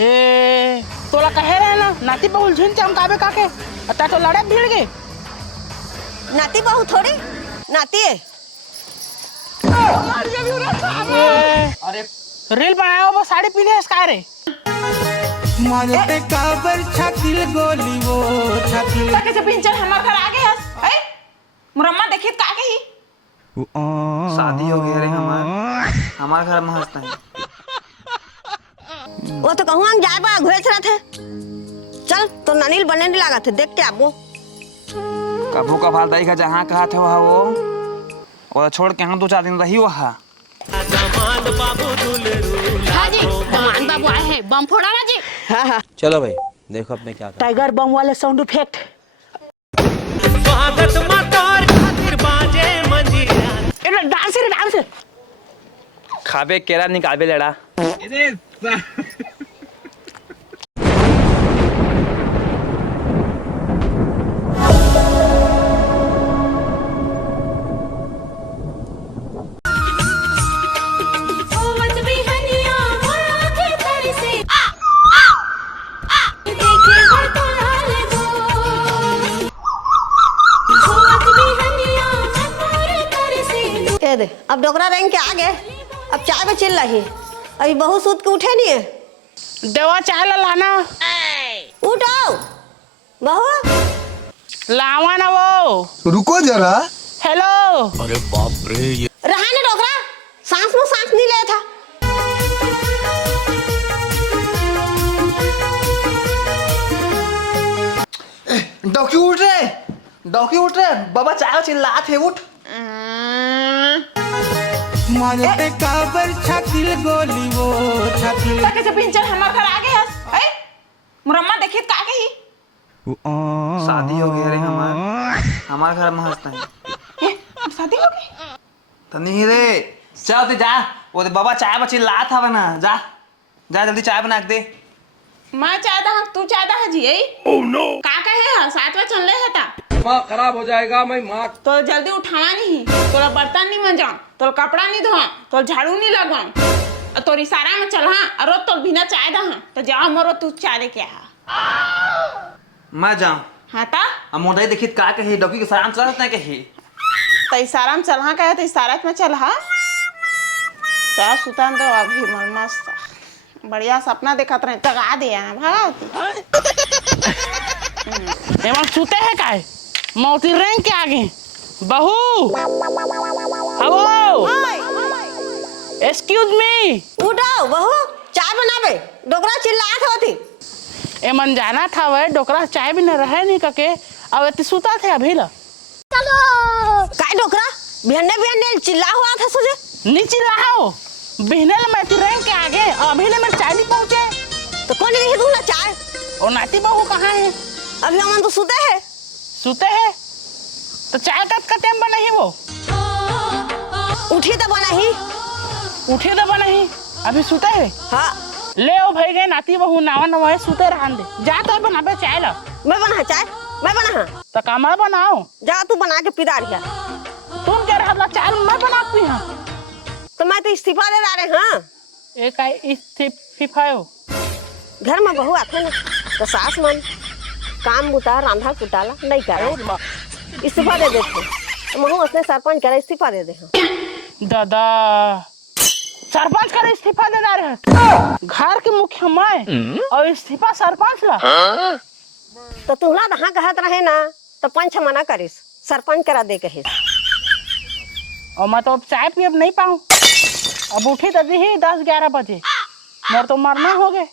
ए तोला कहे रहे ना नाती बहुल झिन चमकावे काके अता तो लड़े भीड़ गए। नाती बहू थोड़ी नाती है। अरे रील बनाया वो साड़ी पीले है स्काई रे मारे पे काबर छातिल गोली वो छातिल तक से पिंचर हमार घर आ गए हस है मुरम्मा देखित का के ही शादी हो गई रे हमार घर में हंसता है। वो तो कहूँ हम जाए बा घुस रहे थे। चल तो ननील बनने नहीं लगा थे देख के आपको कभू कभार दाई का जहाँ कहा थे वहाँ वो और छोड़ के हम 2-4 दिन रही वहाँ। हाँ जी दमान बाबू आए हैं बम फोड़ा ना जी। हाँ हाँ चलो भाई देखो अपने क्या कर। टाइगर बम वाले साउंड इफेक्ट स्वागत मतार खातिर बाजे मंजीरा ये डांस खाबे केरा निकालबे लड़ा। ये दे अब डोकरा रेंग के आ गए। अब चाय में चिल रही अभी बहू सूत के उठे नहीं है। देवा चाय ला लाना उठाओ बहू लावा ना वो रुको जरा। हेलो अरे बाप रे ये रहा ना डोकरा सांस में सांस नहीं ले था। डॉकी उठ रे बाबा चाय चिल्ला थे उठ। मारे पे काबर छातिल गोली वो छातिल तक से पिंचर हमार घर आ गए हस है मुरम्मा देखित का के ही शादी हो गई रे हमार घर में हंसता है। शादी हो गई तो नहीं रे चल तू जा वो तो बाबा चाय बची ला था ना जा जा जल्दी चाय बना के दे। मैं चाहता हूँ तू चाहता है जी ओह नो का कहे है सातवा चल रहे था माँ खराब हो जाएगा मैं माँ तो जल्दी उठावा नहीं तोला बर्तन नहीं मंजाऊं तोला कपड़ा नहीं धोआ तोला झाड़ू नहीं लगाऊं तोर इशारा में चल हाँ और तो बिना चाय दा हाँ तो जाओ मरो तू चाय दे क्या मैं जाऊँ हाँ ता अब मोटाई देखित का कही डॉकी के साराम चलत नहीं कही तो इशारा में चल हाँ कहे तो इशारा में चल हाँ चाय सुतान दो अभी मन मस्त बढ़िया सपना देखत रहे तगा दे भागती एवं सुते है काय मौती रैंक के आगे बहू हेलो एक्सक्यूज मी उठाओ बहू चाय बनावे डोकरा चिल्लात होती। ए मन जाना था वे डोकरा चाय भी न रहे नहीं कके अब इतनी सुता थे अभी ला काय डोकरा बिहन्ने चिल्ला हुआ था तुझे नीचे रहो बिहनल में ती रैंक के आगे अभी ले मैं चाय नहीं पहुंचे तो कौन नहीं दूंगा चाय। और नाती बहू कहाँ है अभी हम तो सुते हैं। सुते है तो चाय कब का टाइम बना ही वो उठी तो बना ही उठे तो बना ही अभी सुते है। हाँ ले ओ भाई गए नाती बहू नावा नवा सुते रहन दे जा तो बनाबे चाय ला मैं बना चाय मैं बना तो कमरा बनाओ जा तू बना के पिदा रिया तुम क्या रहा चाय मैं बनाती हूँ तो मैं तो इस्तीफा दे रहे हाँ एक इस्तीफायो घर में बहू आते ना तो सास मन काम बुता रांधा कुटाला नहीं कर इस्तीफा दे देते महू उसने सरपंच करे इस्तीफा दे दे दादा सरपंच का इस्तीफा दे रहे घर के मुखिया मैं और इस्तीफा सरपंच ला तो तुहला दहा कहत रहे ना तो पंच मना करिस सरपंच करा दे कहिस और मैं तो अब चाय पी अब नहीं पाऊँ अब उठी तो ही 10-11 बजे मेरे तो मरना हो गए।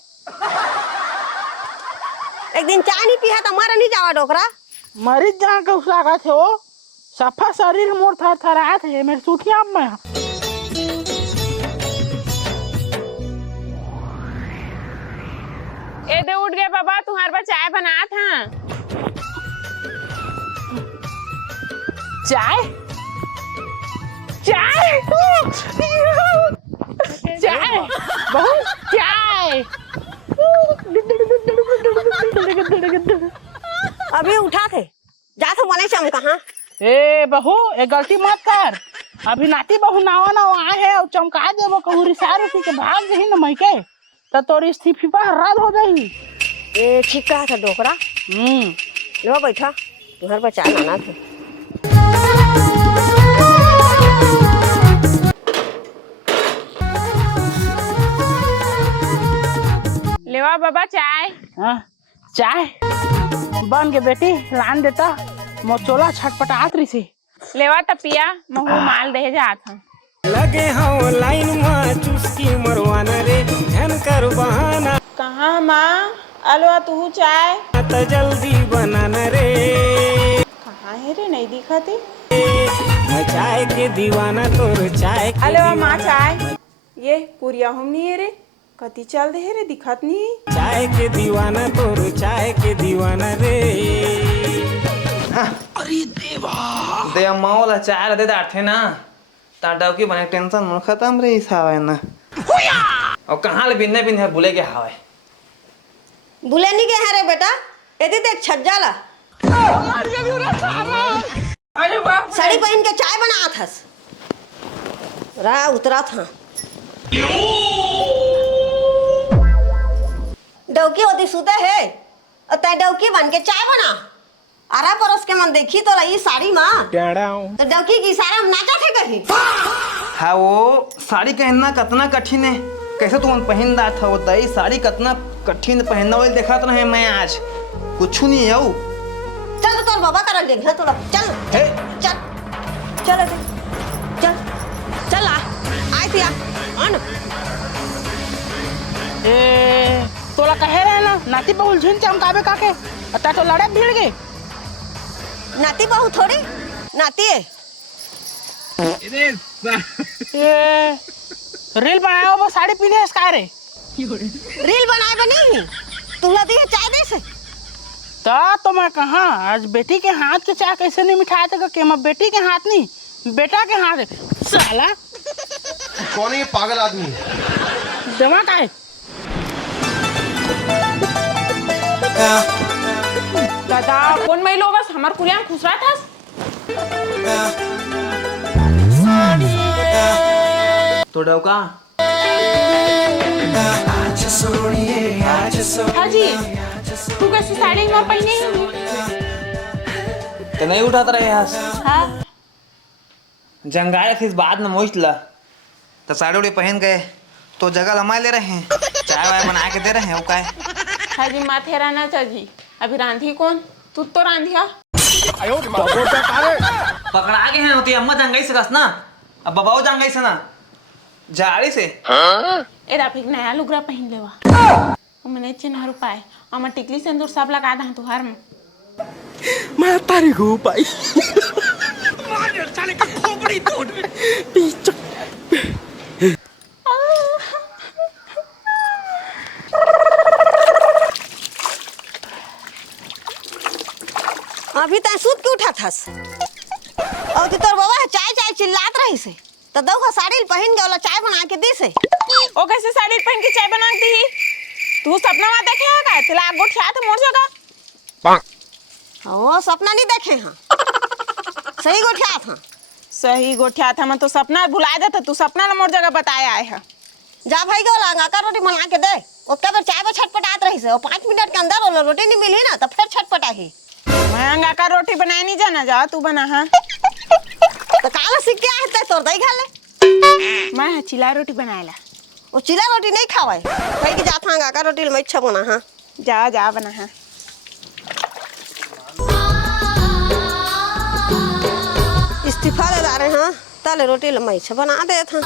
एक दिन चाय नहीं पिया तो मर नहीं जावा डोकरा मरीज जहाँ के उस लगा थे वो सफा शरीर मोर थर थर आए थे मेरे सूखिया में ए दे उठ गया बाबा तुम्हारे पास चाय बना था चाय चाय चाय बहू चाय अभी उठा थे जा तो मने चम कहाँ ए बहू ए गलती मत कर अभी नाती बहू नावा नावा आए है और चमका देबो कहूँ रिसार उठी के भाग जही न मैके तो तोरी इस्तीफा रद्द हो जाएगी। ये ठीक कहा था डोकरा। लो बैठा, तुम्हारे पर चाय लाना था। लेवा बाबा चाय। हाँ चाय बन के बेटी लान देता मोचोला छटपटात रही से। लेवा तपिया महू माल दे जात हम। लगे हो लाइन में चुस्की मरवाना रे धन कर बहाना कहाँ माँ अलवा तू चाय तो जल्दी बनाना रे कहाँ है रे नहीं दिखती। मैं चाय के दीवाना तोर चाय के अलवा दीवाना। माँ चाय ये पूरिया हम नहीं है रे कति चल दे रे दिखत नहीं। चाय के दीवाना तोर चाय के दीवाना रे। दे अम्मा वाला चाय दे दाटे ना ताटाव की बने टेंशन मन खत्म रे इस हवा ना। और कहाँ ले बिन्ने बिन्ने भूले के हवा भूले नहीं गए हैं रे बेटा, यदि देख छज्जा ला साड़ी पहन के चाय बना था रहा उतरा था। डौकी होती सुते है और तय डौकी बन के चाय बना आरा परोस के मन देखी तो रही साड़ी माँ तो डौकी की इशारा हम नाचा थे कहीं। हाँ वो साड़ी पहनना कितना कठिन है कैसे तुम पहन रहा था वो दही साड़ी कितना कठिन पहनना वाली देखा तो नहीं मैं आज कुछ नहीं है। चल तो बाबा करा देखना थोड़ा चल हे चल चल अबे, चल चल आई थी आन ए तोला कहे रहे ना नाती बहुल झिन चमकावे काके अता तो लड़े भीड़ गए। नाती बहू थोड़ी नाती है। ये रील बनाया वो साड़ी पीने इसका रे रील बनाए बनी तुला दी है चाय दे से तो मैं कहाँ आज बेटी के हाथ के चाय कैसे नहीं मिठाया था कि मैं बेटी के हाथ नहीं बेटा के हाथ है साला कौन है ये पागल आदमी दिमाग है। दादा कौन मैं लोग हमार कुलियान खुश रहा था। तो डौका हाँ जी तू कैसी साड़ी मोर पहने तो नहीं उठाता रहे यहाँ हाँ जंगाए थी बाद में मोइच ला तो साड़ी उड़ी पहन गए तो जगह लमा ले रहे हैं चाय वाय बना के दे रहे हैं वो का हाँ जी माथे रहना चाहिए अभी रांधी कौन तू तो रांधिया पकड़ा के हैं होती अम्मा जंगाई से कस ना अब बबाओ जंगाई से ना जाड़ी से एरा फिर नया लुगरा पहन लेवा मैंने चिन्ह पाए और मैं टिकली सिंदूर सब लगा दा तुहार में मैं तारी को पाई अभी तय सूत के उठा था और तोर बाबा चाय चाय चिल्लात रही से तो दो साड़ी पहन के वाला चाय बना के दी से ओ कैसे साड़ी पहन के चाय बनाती ही तू सपना में देखे है का तिला गोठिया तो मोर जगह हाँ सपना नहीं देखे हाँ सही गोठिया था सही गोठिया था मैं तो सपना भुला देता तू सपना मोर जगह बताया आए है जा भाई के वाला अंगा का रोटी बना के दे उसके बाद चाय में छटपटात रही से और 5 मिनट के अंदर वो रोटी नहीं मिली ना तो फिर छटपटा ही मैं अंगा का रोटी बनाए नहीं जाना जा तू बना हाँ तो काला सीख के आते तोर दही खा ले मैं चिल्ला रोटी बनाएला वो चिला रोटी नहीं खावे भाई की जात अंगा का रोटी में अच्छा बना हाँ जा जा बना हाँ इस्तीफा दे रहे हाँ ताले रोटी लम्बाई अच्छा बना दे था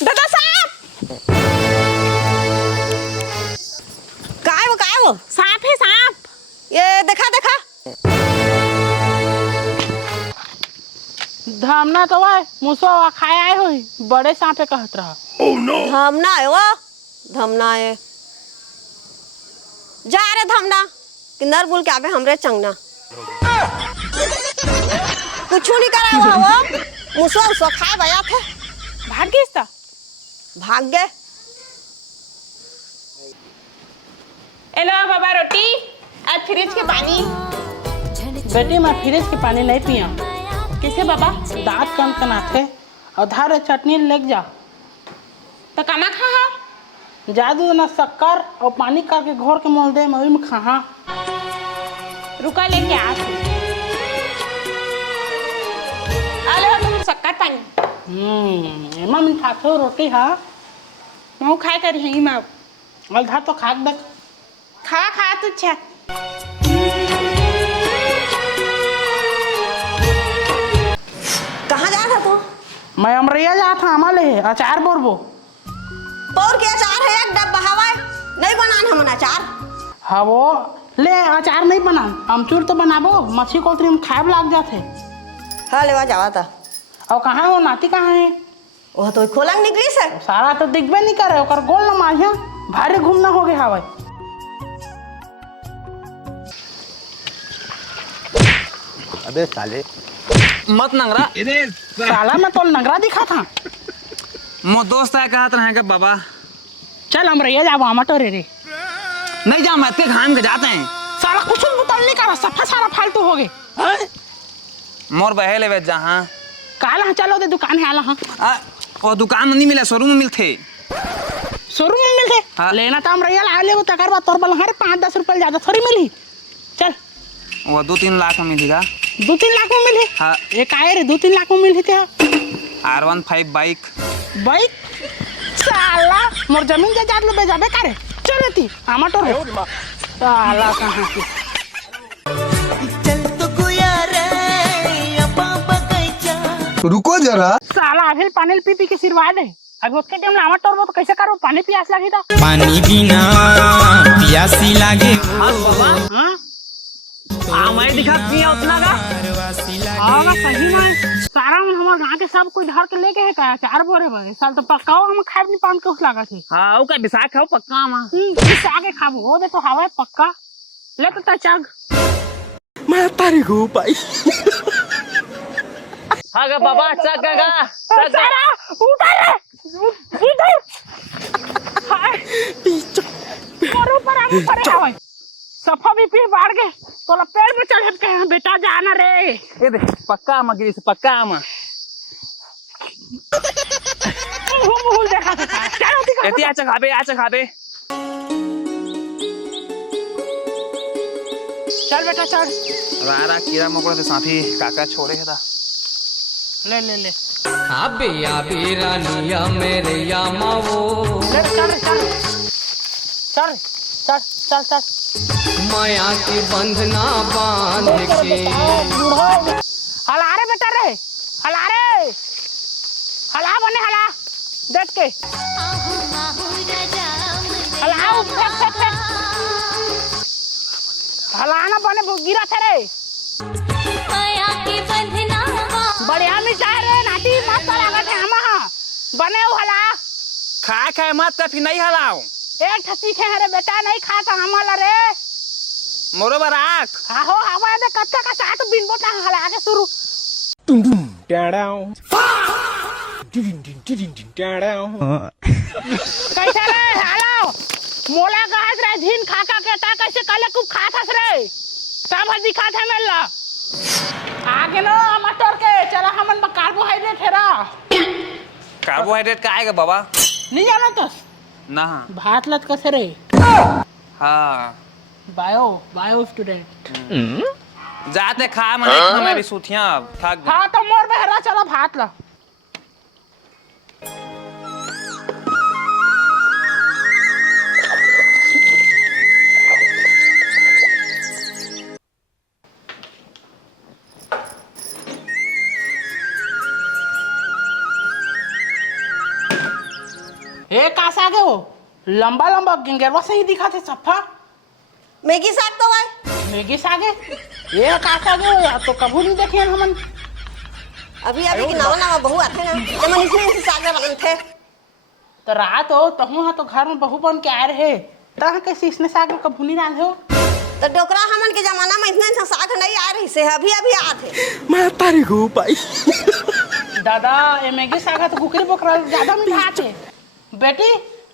दादा साहब काय वो सांप है सांप ये देखा देखा धामना तो है मुसो खाए आए हुई बड़े सांपे कहत रहा धमना है वो धमना है जा रे धमना किन्नर बोल के आवे हमरे चंगना कुछ नहीं करा हुआ वो मुसवा उसवा खाए बया थे भाग गई सा भाग गए। एलो बाबा रोटी आज फ्रिज के पानी। बेटी मैं फ्रिज के पानी नहीं पिया। कैसे बाबा? दांत कम कनाथे और धारे चटनी लग जा तो कमा खा हा? जादू ना शक्कर और पानी करके घोर के मोल दे मवी में खा। रुका लेके आ आले तुम शक्कर पानी। एमा में खाथो रोटी हा मैं खाए कर रही मैं अलधा तो खाक देख। खा खा तू अच्छा। कहाँ जा रहा तू? मैं अमरिया जा था अमले अचार बोरबो। पौर के अचार है एक डब्बा हवा नहीं बनान हम अचार। हाँ वो ले अचार नहीं बना अमचूर तो बनाबो मछली को में खाब लाग जाते। हाँ लेवा जावा था। और कहाँ वो नाती कहाँ है? वो तो खोलंग निकली से सारा तो दिखबे नहीं करे ओकर गोल न मारिया भारी घूमना हो गया हवा। अबे साले मत नंगरा। साला मैं तो नंगरा दिखा था। मो दोस्त है कहा था कि बाबा चल अमरिया जाबो आमटो रे रे। नहीं जा मैं घाम के जाते हैं। साला कुछ बुतल नहीं करा सफा सारा फालतू हो गए। मोर बहे ले जहाँ काला चलो दे दुकान है आला हाँ और दुकान में नहीं मिला शोरूम में मिलते। शोरूम में मिलते हाँ। लेना तो अमरिया ला ले तकर बाद तोर बल हमारे 5-10 रुपए ज्यादा थोड़ी मिली। चल वो 2-3 लाख में मिलेगा। 2-3 लाख में मिली। हाँ। एक आए रे 2-3 लाख में मिली थे। R15 बाइक बाइक साला मोर जमीन जायदाद ले बेजाबे करे चलती आमटो रे साला कहाँ के रुको जरा। साला अभी पानी पी पी के सिरवा दे। अभी उसके टाइम में आमटो रो तो कैसे करो पानी प्यास लगी था। पानी बिना प्यासी लागे। हाँ मैं दिखा पिया उतना का। हाँ ना सही में सारा में हमारे गाँव के सब कोई धर के लेके है क्या 4 बोरे बगे साल तो पक्का हम खाए नहीं पान के उस लगा थे। हाँ का बिसाख खाओ पक्का मां इस आगे खाबो वो दे तो हवा है पक्का ले तो चग मैं तारी को पाई। हाँ गा बाबा चग गा सारा उधर इधर हाय पर पर हम पर हवा सफा भी पी बाढ़ गए तो पेड़ में चढ़ के बेटा जाना रे। ये दे पक्का मगरी से पक्का आमा मुंह देखा था चलो दिखा एती आचा खाबे चल बेटा चल रारा कीड़ा मकोड़ा के साथी काका छोड़े है था। ले ले ले आबे आबे रानिया मेरे या मावो ले चल चल चल चल चल चल माया के बंधना बांध के। हला रे बेटा रे हला बने हला देख के हला फेंक हला ना बने गिरा थे रे बढ़िया मिठाई रे नाटी मस्त लागत है हम बने हला खा मत फिर नहीं हलाओ एक ठसी खे रे बेटा नहीं खा का हमला रे मोरो बराक आहो हवा दे कच्चा का साथ बिन बोटा हला आगे शुरू कैसे रे हेलो मोला गाज रे झीन खा के ता कैसे काले कुछ खा थस रे सब दिखा था मेला आगे नो मटर के चला हमन कार्बोहाइड्रेट है रा। कार्बोहाइड्रेट का आएगा बाबा नहीं जाना तो ना भात लत कैसे रे। हाँ बायो स्टूडेंट जाते खा मने हमारी सूथियां थक गई। हाँ तो मोर बहरा चलो भात ला ए कासा आगे हो लंबा गिंगरवा से ही दिखा थे सफा मैगी साग तो है मैगी सागे ये कासा आगे हो यार तो कभी नहीं देखे हमन। अभी की नवा बहू आते ना जब मन इसने साग बन थे तो रात हो तो हूँ तो घर में बहू बन के आए रहे तह कैसे इसने साग कभी नहीं रांधे हो तो डोकरा हमन के जमाना में इतना साग नहीं आ रही से अभी अभी आते। मैं तारी को पाई दादा ये मैगी साग तो कुकरी बकरा ज्यादा मीठा थे बेटी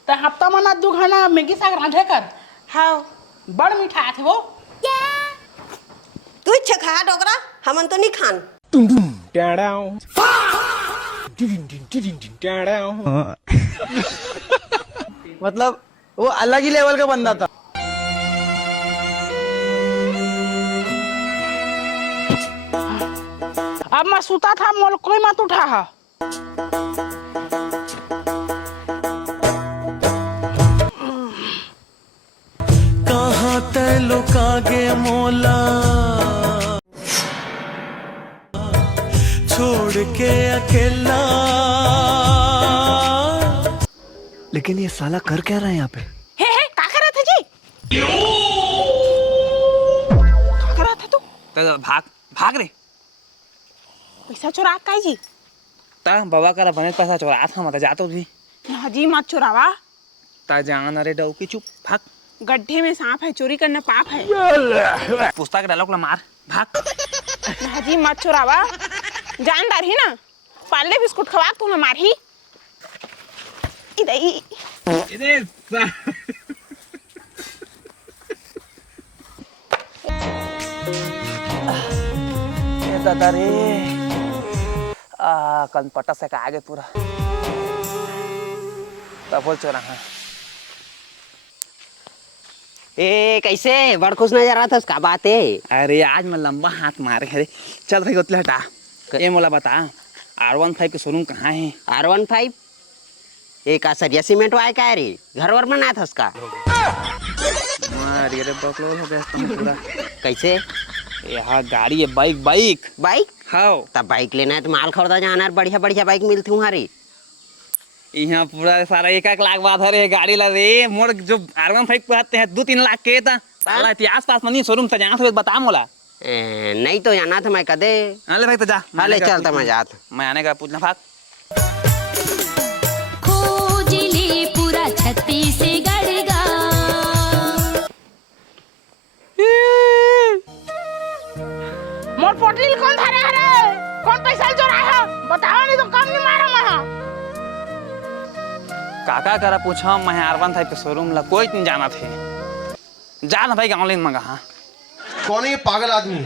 तो हफ्ता मना 2 घंटा मैगी साग रांधे कर हाँ बड़ मीठा थे वो तू इच्छा खा डोकरा हमन तो नहीं खान। मतलब वो अलग ही लेवल का बंदा था। अब मैं सुता था मोल कोई मत उठा है कहाँ ते लुकागे मोला छोड़ के अकेला। लेकिन ये साला कर क्या रहा है यहाँ पे? हे का कर रहा था जी का कर रहा था तू तो भाग रे पैसा चुरा का जी ता बाबा का बने पैसा चोरा था मत जातो थी ना जी मत चुरावा। ता जान अरे डौ की चुप भाग गड्ढे में सांप है, चोरी करना पाप है। पुस्तक के डायलॉग ला मार भाग ना जी मत चुरावा। जानदार ही ना पाले बिस्कुट खवा तू ना मार ही दादा रे कल पटा से का आगे पूरा तब चोरा है। ए कैसे बड़ खुश नजर रहा था उसका बात है। अरे आज मैं लंबा हाथ मारे अरे चल भाई उतले हटा ये मोला बता R15 के शोरूम कहाँ है? R15 एक सरिया सीमेंट वाय का रे घर वर बना था उसका। अरे बकलोल हो गया तुम पूरा कैसे यहाँ गाड़ी है बाइक बाइक हाँ तब बाइक लेना है तो माल खरीदा जाना है बढ़िया बढ़िया बाइक मिलती हमारी यहाँ पूरा सारा 1 लाख बात है गाड़ी ला रे मोर जो R15 पे आते हैं 2-3 लाख के था साला इतिहास पास मनी शोरूम से जहाँ बता मोला नहीं तो जाना था मैं कदे अरे भाई तो जा हाले चलता मैं जात मैं आने का पूछना भाग खोज ले पूरा छत्तीसगढ़ गा मोर पोटली कौन था रे कौन पैसा चुराया बताओ नहीं तो काम नहीं मारा मैं काका करा पूछा मैं R15 के शोरूम ला कोई नहीं जाना थे जा ना भाई ऑनलाइन मंगा हाँ कौन है ये पागल आदमी?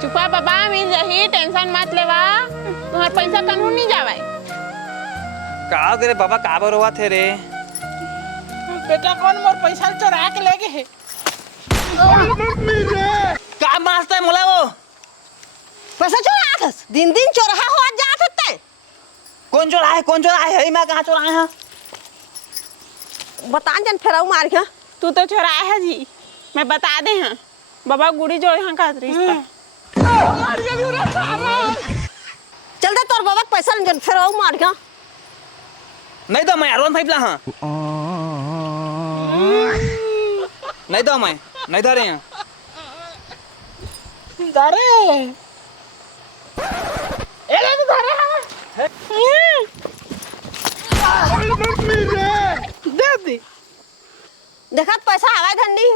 चुपा बाबा मिल जाही टेंशन मत लेवा तुम्हार पैसा कानून नहीं जावे। का करे बाबा काबर हुआ थे रे बेटा कौन मोर पैसा चुरा के ले गए का मास्टर है मोला वो पैसा चोरा था दिन दिन चोरा हो जात होते कौन चोरा है मैं कहाँ चोरा है बता जन फेराऊ मार गया तू तो चुराया है जी मैं बता दे हाँ बाबा गुड़ी जोड़ यहाँ का रिश्ता चल दे तोर बाबा पैसा जन फेराऊ मार गया नहीं तो मैं R15 ला हाँ नहीं तो मैं नहीं धरे यहाँ दारे ए ले दारे दे दे देखा पैसा हवाई धंडी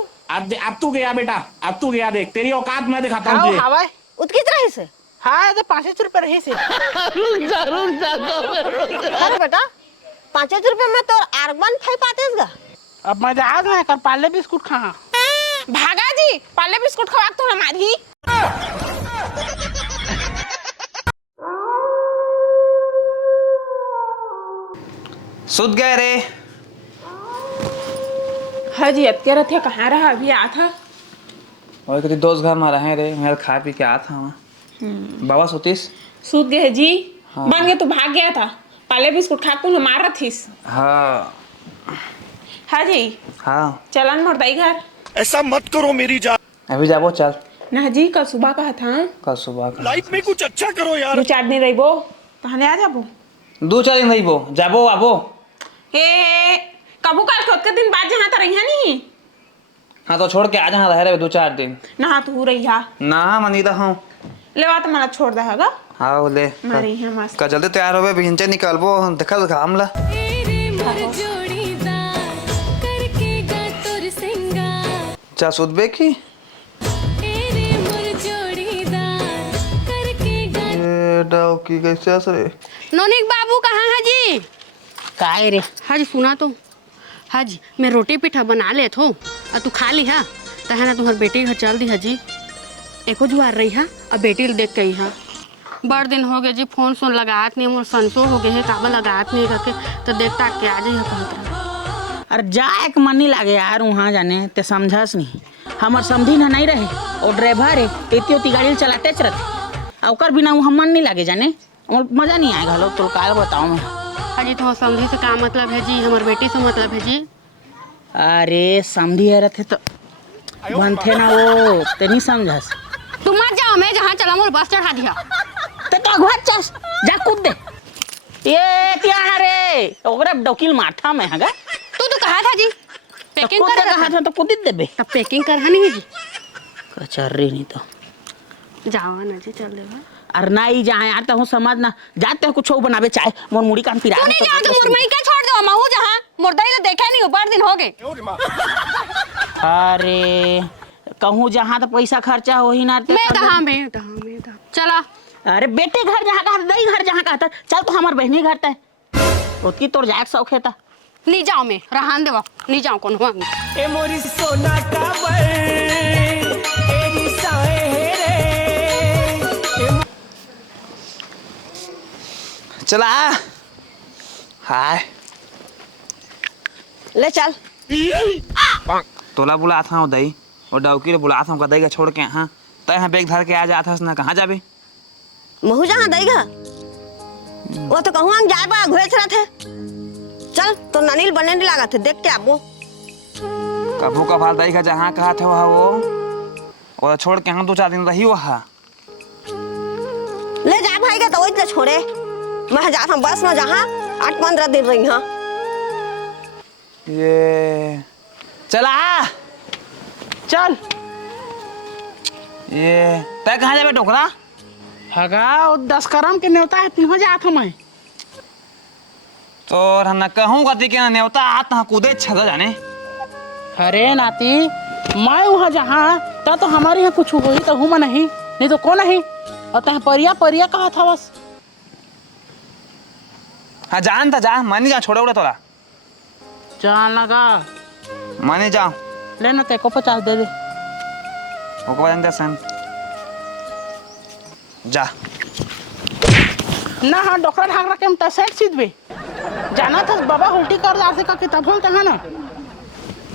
अब तू गया बेटा अब तू गया देख तेरी औकात मैं दिखाता हूँ तुझे। हवाई उत कितना है से हाँ तो 5 रुपए रही से अरे बेटा 5 रुपए में तो R15 पाते गा अब मैं जा रहा कर पाले बिस्कुट खा भागा जी पाले बिस्कुट खवा तू ना मारी सुध गए रे हाँ जी अत्यारथ्य कहाँ रहा अभी आ था और कभी दोस्त घर में रहे रे मेरे खा पी के आ था वहाँ बाबा सुतीस सूत गए जी हाँ। बन गया तो भाग गया था पाले बिस्कुट खा तू ना मारा थीस। हाँ हाँ जी हाँ चलन मोरदाई घर ऐसा मत करो मेरी जान। अभी जाबो चल ना जी कल सुबह कहा था कल सुबह का लाइफ में कुछ अच्छा करो यार। 2-4 दिन रही कहने आ जाबो 2-4 दिन नहीं बो जाबो आबो ए कबू कल खुद के दिन बाद जहाँ तो रही नहीं हाँ तो छोड़ के आ जाना रह रहे 2-4 दिन ना तू रही हा ना मनीदा हूँ लेवा तो मला छोड़ दे हगा हाँ ले मैं रही है मस्त का जल्दी तैयार हो भिंचे निकलबो देखा घाम ला जोड़ीदार करके गा तो चा सुधबे की डाउ की कैसे असरे नोनिक बाबू कहाँ है जी? काय रे हाजी सुना तो हाजी मैं रोटी पिठा बना लेत हो और तू खा ली हा तो है ना तुम्हार बेटी घर चल दी हाजी एको जुआर रही हा और बेटी देख गई हा बड़ दिन हो गए जी फोन सोन लगात नहीं मोर संसो हो गए है काबा लगात नहीं करके तो देखता के आ जाइए कहत रहा। अरे जाए के मन नहीं लागे यार वहाँ जाने ते समझस नहीं हमार समझी ना नहीं रहे और ड्राइवर है इतनी गाड़ी चलाते रहते और बिना वहाँ मन नहीं लागे जाने और मजा नहीं आएगा लोग तो काल बताओ मैं। हाजी तो समझी से क्या मतलब है जी? हमार बेटी से मतलब है जी। अरे समझी है रहे तो बनते ना वो ते नहीं समझस। तुम मत जाओ मैं जहाँ चला मोर बस चढ़ा दिया ते तो अगवा चस जा कूद दे ये क्या है रे ओकरा डोकिल मारथा में हैगा तू कहा था जी पैकिंग कूद कर कहा था तो कूद देबे तब पैकिंग कर नहीं है जी कचर्री नहीं तो जाओ ना जी चल देगा। अरे नहीं जहाँ यार तो समझ ना जाते हो कुछ बनावे चाहे मोर मुड़ी कान पिरा तू नहीं जाओ तो मुरमई का छोड़ दो महू जहाँ मुर्दा ही तो देखा नहीं ऊपर दिन हो गए। अरे कहूँ जहाँ तो पैसा खर्चा हो ही ना मैं चला अरे बेटे घर जहाँ का दई घर जहाँ का था चल तो हमार बहनी घर था उसकी तोर जाए शौक है था नहीं जाओ मैं रहन देवा नहीं जाओ कौन हुआ ए मोरी सोना का एरी साए रे चला हाय ले चल तोला बुला था दई और डाउकी रे बुला था दई का छोड़ के हाँ तय यहाँ बैग धर के आ जाता ना कहाँ जाबे महू जहाँ देगा वो तो कहूँ हम जाए बा घुरे रहे थे चल तो ननील बनने नहीं लगा थे देख के आपको कभू कभाल दई का जहाँ कहा था वहाँ वो और छोड़ के हम 2-4 दिन रही वहाँ ले जा भाई का तो वही तो छोड़े मैं जाता हूँ बस में जहाँ 8-15 दिन रही हाँ ये चला चल ये तय कहाँ जाबे टोकरा हगा 10 करम के न्योता है पिहो जात हूँ मैं तो ना कहूँ कति के न्योता आत ना कूदे छदा जाने अरे नाती मैं वहाँ जहाँ तो हमारे यहाँ कुछ हुई तो हूँ मैं नहीं तो कौन नहीं और तह परिया परिया कहा था बस हाँ जान था जा मानी जा छोड़े उड़े तोला जान लगा मानी जा लेना तेको 50 दे दे ओके बाद सन जा ना हाँ डॉक्टर ढाक रखे हम तसेट सीधे जाना था बाबा उल्टी कर दार से का किताब होता है ना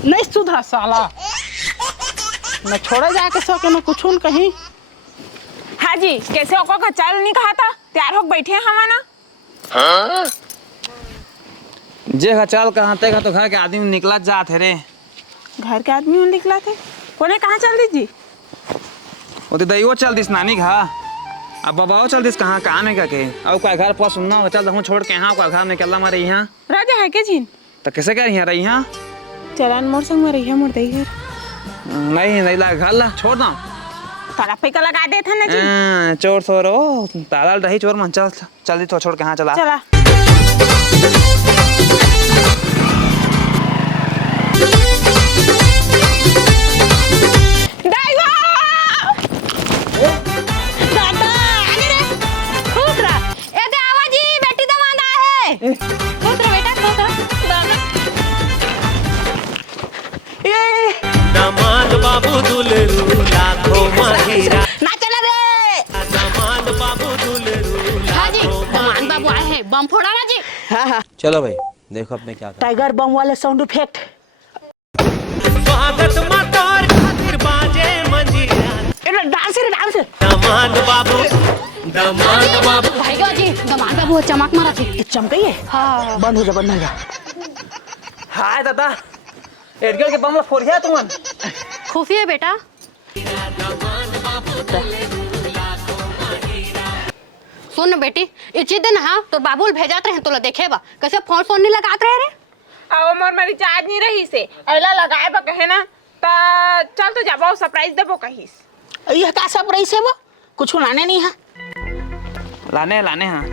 नहीं सुधा साला न छोड़े जाके सके न कुछ न कहीं। हाँ जी कैसे ओको का चाल नहीं कहा था तैयार हो बैठे हैं हमारा जे चल कहाँ ते तो घर के आदमी निकला जात है रे घर के आदमी निकला थे कोने कहाँ चल दीजिए वो तो दैयो चल दिस नानी घा अब बाबाओ चल दिस कहाँ नहीं का के अब का घर पास सुनना हो चल हूँ छोड़ के यहाँ का घर निकलना मारे यहाँ राजा है क्या जी तो कैसे कह रही है रही यहाँ चलन मोर संग में रही है मोर दई घर नहीं ला घर ला छोड़ दो ताला पैका लगा दे था ना जी चोर सोर ओ ताला रही चोर मन चल चल दी तो छोड़ के हाँ चला चला दामाद बाबू दुलरू लाखों माहिरा ना चला रे दामाद बाबू दुलरू हाँ जी दमान बाबू आए हैं बम फोड़ा ना जी। हाँ हाँ चलो भाई देखो अब मैं क्या कर टाइगर बम वाले साउंड इफेक्ट स्वागत मातार खातिर बाजे मंजीरा डांस दामाद बाबू भाई का जी दमान बाबू चमक मारा थे चमकई है हाँ बंद हो जा हाय दादा एडगर के बम ला फोड़िया तुमन खुफिया बेटा सुन बेटी इसी दिन हाँ तो बाबूल भेजाते हैं तो देखे बा कैसे फोन नहीं लगाते रहे रे अब मोर मेरी चार्ज नहीं रही से अला लगाए बा कहे ना ता चल तो जाबो सरप्राइज देबो कहिस ये का सब रही से वो कुछ लाने नहीं है लाने हाँ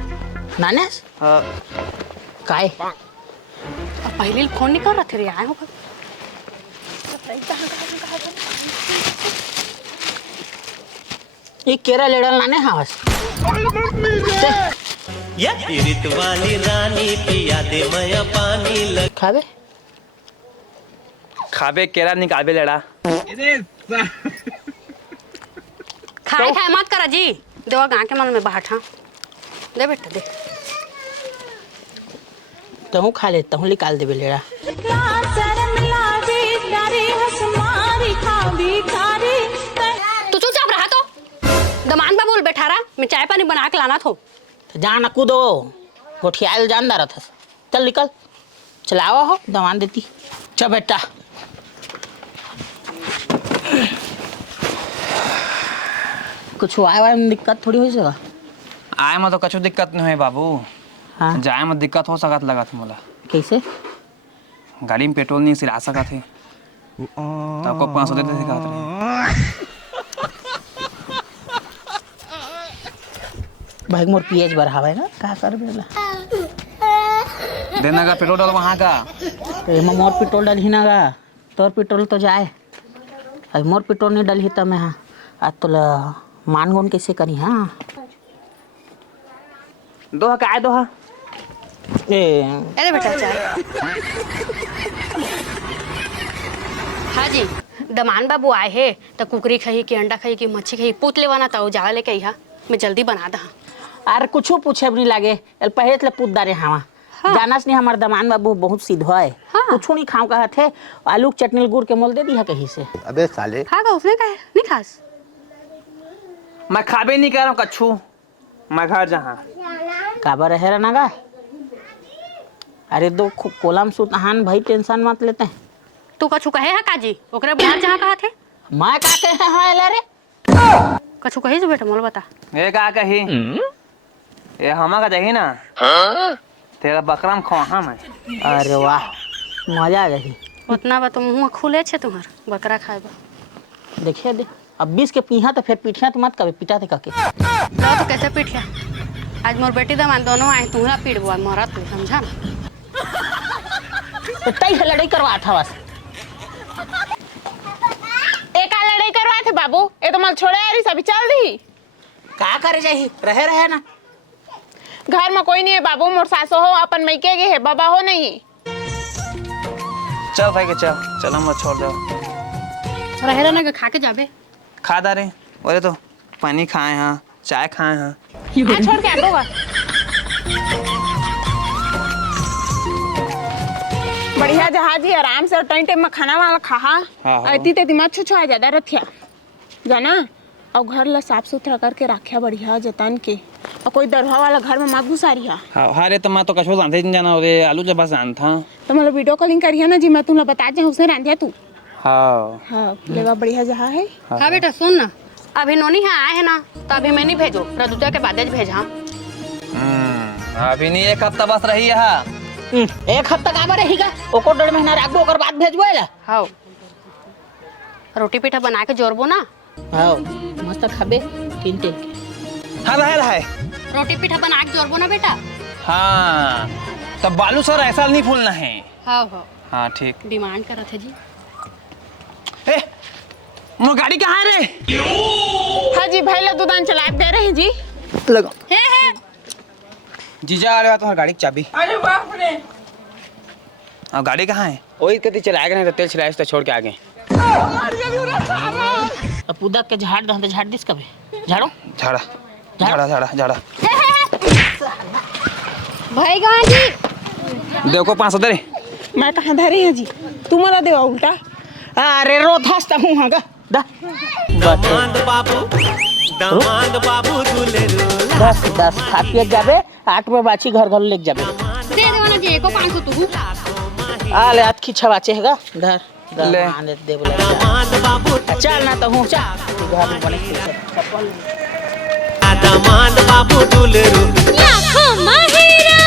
नाने काय पहले फोन नहीं कर रहे थे रे आए हो ये केरा लेडल लाने हवस या पीरित वाली रानी पिया दे मया पानी खाबे खाबे केरा निकालबे लड़ा। खाए खाए मत करा जी, देवा गाँव के मन में बाट। हाँ दे बेटा दे। तहूँ खा ले, तहूँ निकाल देबे लेड़ा। तू चुपचाप रहा तो दमान बा बोल बैठा रहा, मैं चाय पानी बना के लाना थो। तो जा न कूदो, गोठियाल जानदार था। चल निकल, चलावा हो दवान देती। चल बेटा कुछ आए में दिक्कत थोड़ी हो सका। आए में तो कछु दिक्कत नहीं है बाबू। हाँ जाए में दिक्कत हो सकत लगत मोला। कैसे? गाड़ी में पेट्रोल नहीं सिरा सकत है तो आपको 500 देते थे कहत रहे। भाई मोर पीएच बढ़ावे ना का कर बेला देना का पेट्रोल डाल वहाँ का एमा मोर पेट्रोल डलही ना गा, तोर पेट्रोल तो जाए। अब मोर पेट्रोल नहीं डलही तब मैं हाँ आज तो मान गुन कैसे करी। हाँ दोहा का आए दोहा अरे बेटा चाय। हाँ जी, दमान बाबू आए है तो कुकरी खाई कि अंडा खाई कि मच्छी खाई पूछ लेवाना तो जावा लेके आई। मैं जल्दी बना दा। अरे कुछ पूछे नहीं लागे, पहले ले पूछ दारे हवा। हाँ। जानस नहीं हमार दमान बाबू बहुत सीधा है। हाँ। कुछ नहीं खाओ कहा थे, आलू चटनी गुड़ के मोल दे दिया कहीं से। अबे साले खागा उसने कहा नहीं खास। मैं खाबे नहीं कर रहा हूँ कच्छू। मैं घर जहाँ काबर रहे रहना गा। अरे दो कोलम सुतहान भाई टेंशन मत लेते हैं। तू कछु कहे है काजी ओकरे बाहर जहाँ कहा थे मैं का कहे हाँ एला रे कछु कही जो बेटा मोल बता। ये का कही ये हमा का जही ना तेरा बकराम खवा मैं। अरे वाह मजा आ गई। उतना बा तो मुँह खुले छे तुम्हार बकरा खाए बा। देखिए दे अब 20 के पीहा तो फिर पीठिया तो मत कभी पिटा थे काके। लो तो कैसे पीट लिया। आज मोर बेटी दमान दोनों आए तुम्हारा पीट बुआ मोरा तू समझा ना। तो तई लड़ाई करवा था बस। एक आ लड़ाई करवाए थे बाबू, ये तो मल छोड़े यार सभी चल दी। का करे जाही रहे ना घर में कोई नहीं है बाबू, मोर सासो हो अपन मैके के है, बाबा हो नहीं। चल भाई के चल चल हम छोड़ दो। रहे रहना के खा के जाबे। खा दा रे बोले तो पानी खाए हाँ चाय खाए हाँ। छोड़ के आगो बढ़िया जहाजी आराम से टाइम टाइम में खाना वाला खा। अति ते दिमाग छुछा ज्यादा रथिया जाना। और घर ला साफ सुथरा करके रखिया बढ़िया जतन के, और कोई दरवा वाला घर में मत घुसारिया। हाँ रे तो मैं तो कछो जानते नहीं जाना रे आलू जब बस जानता तो मतलब वीडियो कॉलिंग करिए ना जी, मैं तुम्हें बता दे उसने रांधिया तू। हाँ हाँ लेवा बढ़िया जहाँ है। हाँ बेटा सुन ना, अभी नोनी यहाँ आए है ना तो अभी मैं नहीं भेजो, रजुता के बाद भेजा। अभी नहीं एक हफ्ता बस रही है। एक हफ्ता का रहेगा ओको 1.5 महीना रखबो ओकर बाद भेजबो ला। हाँ रोटी पीठा बना के जोरबो ना। हाँ मस्त खाबे 3 टेल के। हाँ रहे रोटी पीठा बना के जोरबो ना बेटा। हाँ तब बालू सर ऐसा नहीं फूलना है। हाँ हाँ हाँ ठीक डिमांड करा थे जी। वो गाड़ी कहाँ है रे? हाँ जी भाई ला दुकान चला दे रहे हैं जी। लगा है जीजा आ रहा तो गाड़ी की चाबी। अरे बाप रे अब गाड़ी कहाँ है? वही कति चलाएगा नहीं तो तेल चलाए तो छोड़ के आ गए। अब पूदा के झाड़ दे तो झाड़ दिस कबे झाड़ो झाड़ा झाड़ा झाड़ा झाड़ा भाई कहाँ जी? देखो 500 दे रे। मैं कहाँ धरे हैं जी, तू मला देवा उल्टा। अरे रोथास हूँ हाँ गा दा बाबू दूल्हे 10 खा पिए जाबे 8 में बाची घर घर लेके जाबे। दे देवाना जी एको 500 तू। आ ले आज खींचा बाचे हैगा धर ले। आने दे बोला चल ना तो हूँ चल घर में बने दामाद बाबू दूल्हे लाखों माहिरा